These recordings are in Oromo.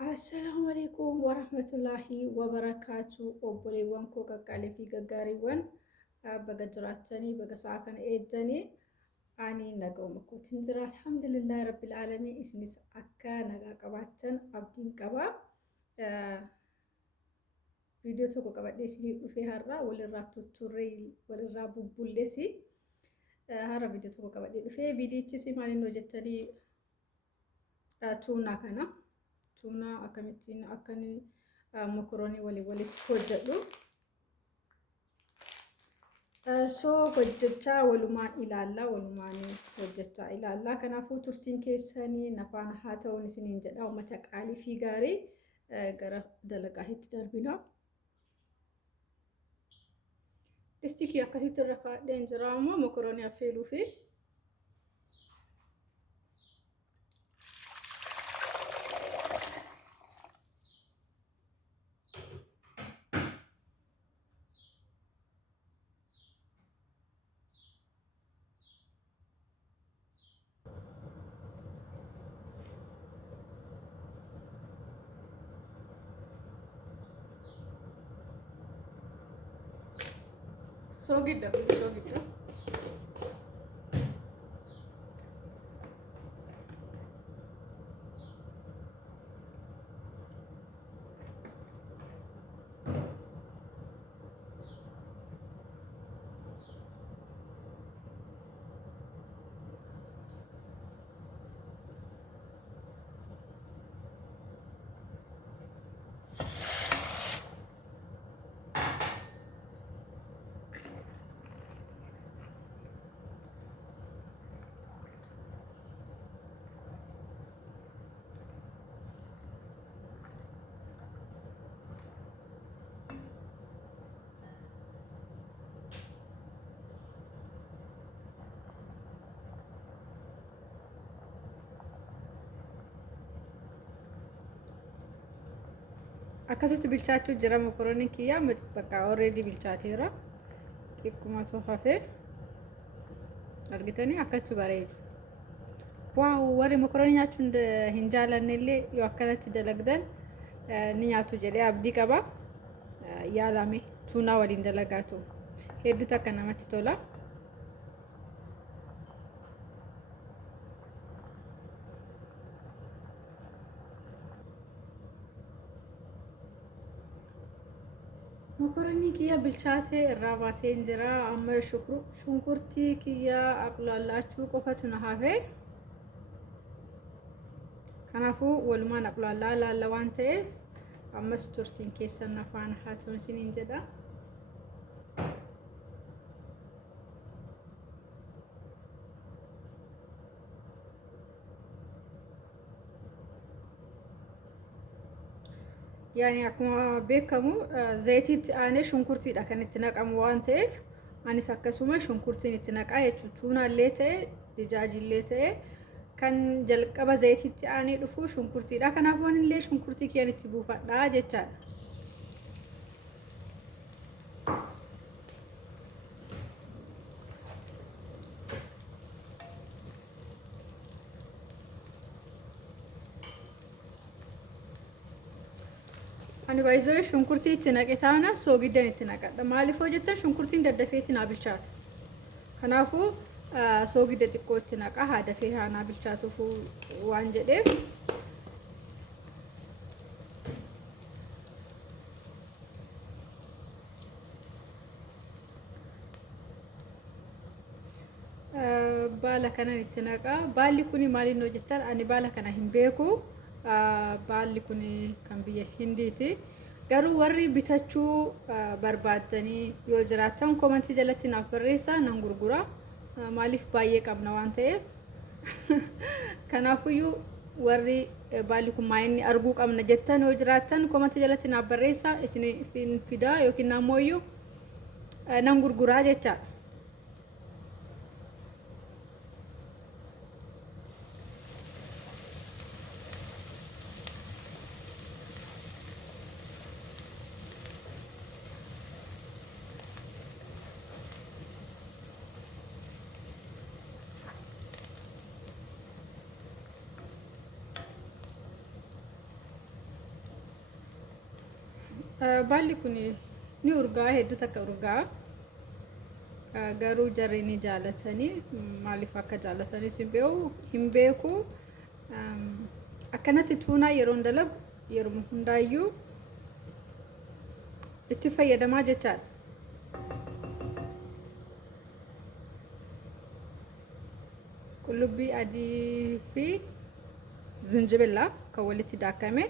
Assalamu alaikum warahmatullahi wabarakatuh. Obboleewwan koo qaqqaalee fi gaggaariiwwan baga jiraatanii baga sa'a kana eeddanii ani naga'uma kootiin jira. Alhamdulillahi rabbil aalamiin isinis akka nagaa qabaattan abdiin qaba. Viidiyoo tokko qabadhee isinii dhufee har'a walirraa tutturree walirraa bubbulleessi. Har'a viidiyoo tokko qabadhee dhufee viidiyichis maaliin hojjettanii tuunaa kana. Tuna akkamittiin akkan mokoroonii walitti hojjedhu. Hojjechaa walumaan ilaallaa walumaan hojjechaa ilaallaa. Kanaafuu turtiin keessanii nafaan haa ta'uun isiniin jedha. Uummata qaalii fi gaarii gara dalagaatti darbina. Distikii akkasitti irra kaa'adheen jira ammoo mokoroonii affeeluu fi soogidda. Akkasitti bilchaachuu jira mokorooniin kiyyaa bakka already bilchaateera. Xiqqumatu hafee argitanii akkatti bareedu. Waaw, warri mokoroonii nyaachuu hin jaallanne illee yoo akkanatti dalagdan ni nyaatu jedhee abdii qaba. Yaalame tuunaa waliin dalagaatu hedduutu akka namatti tola. Mokoroonii kiyya bilchaatee irraa baasee jira. Amma shunkurtii kiyya aqlaallachuu qofatu na hafe. Kanaafuu walumaan aqlaallaa laalla waan ta'eef ammas turtiin keessan afaan haa ta'uun isiniin jedha. Yani akkuma beekamu zayitiitti aanee shunkurtiidha kan itti naqamu waan ta'eef anis akkasuma shunkurtiin itti naqaa jechuudha. Tuunaallee ta'e dijaajillee ta'e kan jalqaba zayitiitti aanee dhufu shunkurtiidha. Kanaafuu anillee shunkurtii kiyyaan itti buufadhaa jechaadha. Ani baay'ee shunkurtii itti naqe taana soogiddan itti naqadha. Maaliif hojjettan shunkurtiin daddafeetti naa bilchaata. Kanaafuu soogidda xiqqoo itti naqa haa dafee haa naa bilchaatuuf waan jedheef. Baala kana itti naqa. Baalli kuni maaliin hojjettan? Ani baala kana hin beeku. Baalli kun kan biyya Hindiiti. Garuu warri bitachuu barbaadanii yoo jiraatan komentii jalatti naaf barreessaa nan gurgura. Maaliif baay'ee qabna waan ta'eef. Kanaafuyyuu warri baalli kun maayinni arguu qabna jettan yoo jiraatan komentii jalatti naaf barreessaa isin fidaa yookiin ammoo nan gurguraa jechaadha. baalli kun ni urgaa, hedduu takka urgaa. Garuu jarri ni jaalatanii, maaliif akka jaalatanii hin beeku. Akkanatti tuunaa yeroo dalagu yeroo hundaayyuu itti fayyadamaa jechaadha. Qullubbii adii fi zinjibila kan walitti daakame,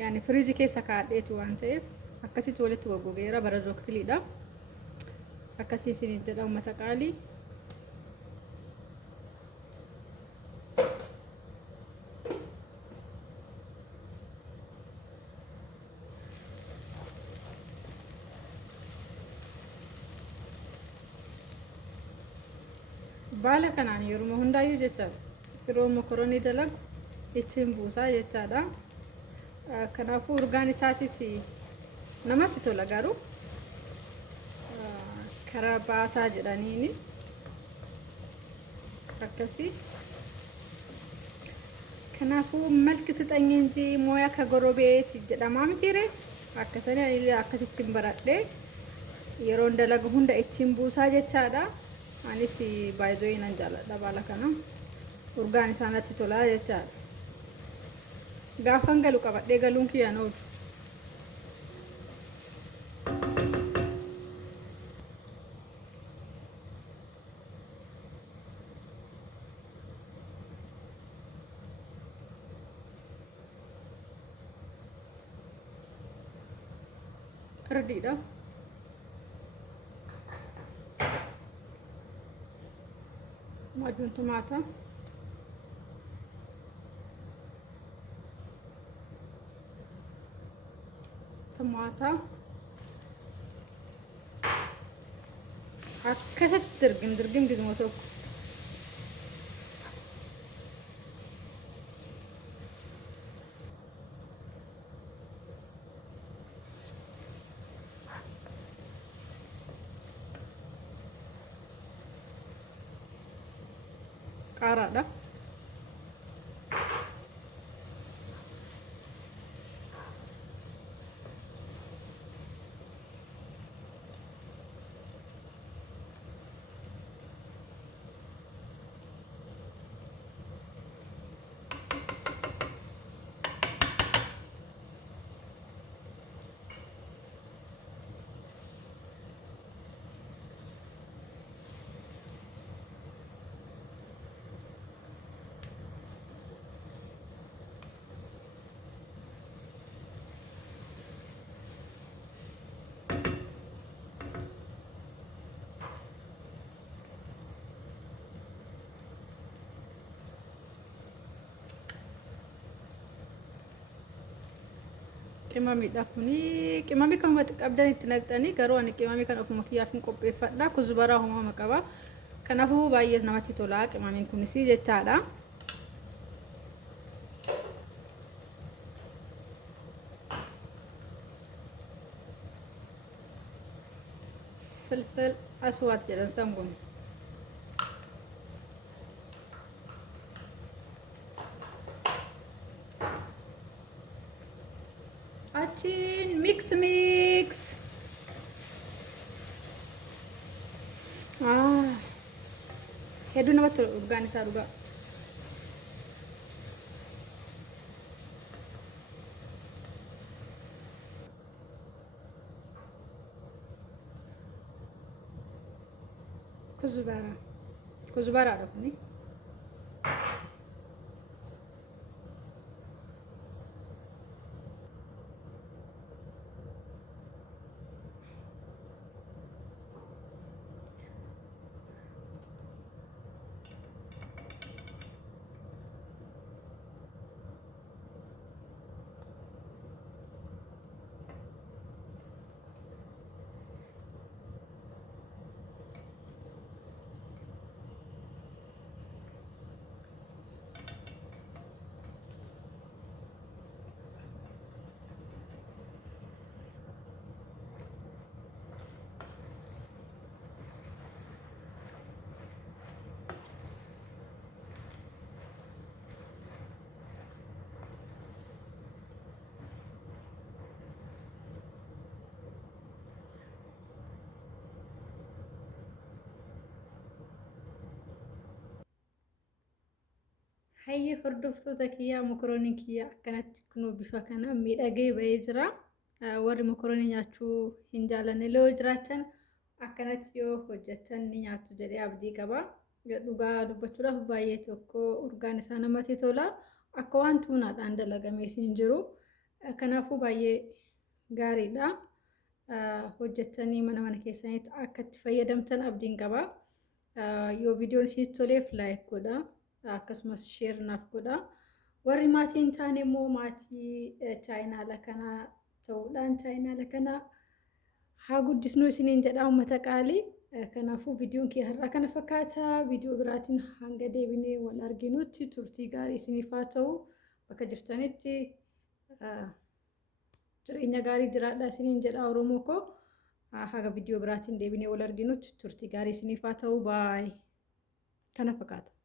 yaani firiijii keessa kaa'adheetu waan ta'eef akkasitti walitti goggogeera. bara zookiliidha. Akkasii isiniin jedha uummata qaalii. Baala kanaan yeroo hundaayyuu jechaadha yeroo mokoroonii dalagu ittiin buusaa jechaadha. Kanaafuu urgaan isaatis namatti tola. Garuu karaa baataa jedhaniini akkasii. Kanaafuu malki sixanyi inji mooya akka gorobeeti jedhamaa mitiire. Akkasanii akkasitti baradhee yeroo dalagu hunda ittiin buusaa jechaadha. Anis baay'ee nan jaalladha baala kana. Urgaan isaa natti tola jechaadha. Gaafan galu qabadhee galuun kiyyaan oolu. Ardiidha. Majuun tomaata. Tomaata. Akkasitti dirgim gizmoo tokko. Qaaraadha. Qimamiidha kuni. Qimamii kan qabdan itti naqxanii, garuu ani qimamii kan ofuma kiyyaaf hin qopheeffadha. Kuzbaraa uumama qaba. Kanaafuu baay'ee namatti tola qimamiin kunis jechaadha. Filfil aswaat jedhan san kun. Achin mix. Hedduu namatti tola urgaan isaa dhugaa. Kuzbaraadha kuni. Hayyee hordoftoota kiyyaa mokoroonii kiyyaa akkanatti kunoo bifa kana miidhagee bahee jira. Warri mokoroonii nyaachuu hin jaallanne illee yoo jiraatan akkanatti yoo hojjetan ni nyaattu jedhee abdii qaba. Dhugaa dubbachuudhaaf baay'ee tokko urgaan isaa namatti tola. Akka waan tuunaadhaan dalagamee hin jiru. Kanaafuu baay'ee gaariidha. Hojjettanii mana keessanitti akka itti fayyadamtan abdiin qaba. Yoo viidiyoon isinitti toleef laayik godhaa. Akkasumas sheer naaf godhaa. Warri maatii hin taane immoo maatii chaayinaala kanaa ta'uudhaan chaayinaala kana haa guddisnu isiniin jedhaa uummata qaalii. Kanaafuu viidiyoon kee har'aa kana fakkaata. Viidiyoo biraatiin hanga deebinee wal arginutti turtii gaarii isiniif haa ta'u. Bakka jirtanitti jireenya gaarii jiraadhaa isiniin jedhaa Oromoo koo. Haga viidiyoo biraatiin deebinee wal arginutti turtii gaarii isiniif haa ta'u. Baay'ee kana fakkaata.